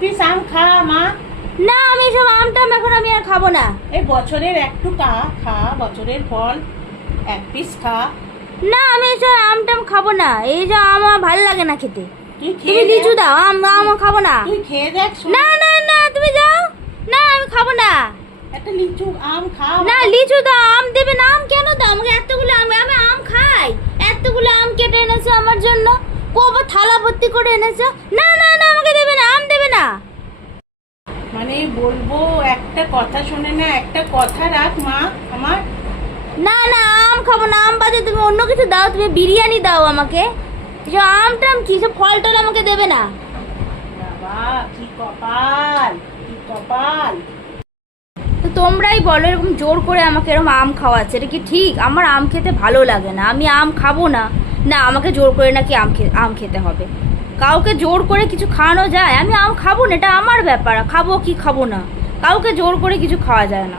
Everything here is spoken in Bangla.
পিস আম খা মা। না আমি সব আমটা এখন আমি আর খাবো না। এই বছরের একটু খা, বছরের ফল, এক পিস খা। না আমি এসব আমটাম খাবো না, এই যে আমার ভালো লাগে না খেতে। তুমি লিচু দাও, আম খাবো না। তুই খেয়ে দেখ। না না না তুমি যাও, না আমি খাবো না। একটা লিচু আম খা। না লিচু দাও, আম দেবে না। আম কেন দাও আমাকে? এতগুলো আম, আমি আম খাই। এতগুলো আম কেটে এনেছো আমার জন্য, কবে থালা ভর্তি করে এনেছো। না না না আমাকে দেবে না, আম দেবে না। মানে বলবো একটা কথা শোনে না, একটা কথা রাখ মা আমার। না না আম খাবো না, আম বাদে তুমি অন্য কিছু দাও, তুমি বিরিয়ানি দাও আমাকে। এসব আম টাম কি, সব ফল টল আমাকে দেবে না। বাবা কি কপাল, কি কপাল। তো তোমরাই বলো, এরকম জোর করে আমাকে এরকম আম খাওয়াচ্ছে, এটা কি ঠিক? আমার আম খেতে ভালো লাগে না, আমি আম খাবো না। না আমাকে জোর করে নাকি আম খেতে হবে? কাউকে জোর করে কিছু খাওয়ানো যায়? আমি আম খাবো না, এটা আমার ব্যাপার, খাবো কি খাবো না। কাউকে জোর করে কিছু খাওয়া যায় না।